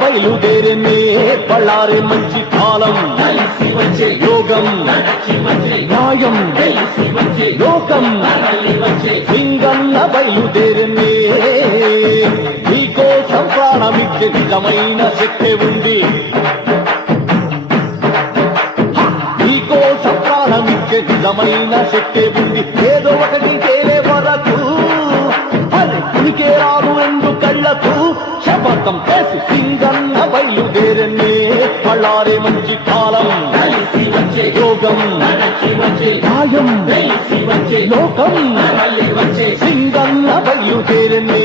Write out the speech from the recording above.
బయలుదేరమే పళ్ళారే మంచి కాలం యోగం న్యాయం లోకం సింగన్న బయలుదేరమే మీకోసం ప్రాణమిచ్చే నిజమైన శక్తి ఉంది మీకోసం ప్రాణమిచ్చే నిజమైన శక్తి ఉంది ఏదో ఒకటి తేలే వరకు అది ఉనికే రాదు రెండు కళ్ళకు శపథం చేసి సింగన్న బయలుదేరనే పళ్ళారే మంచి కాలం యోగం న్యాయం లోకం సింగన్న బయలుదేరనే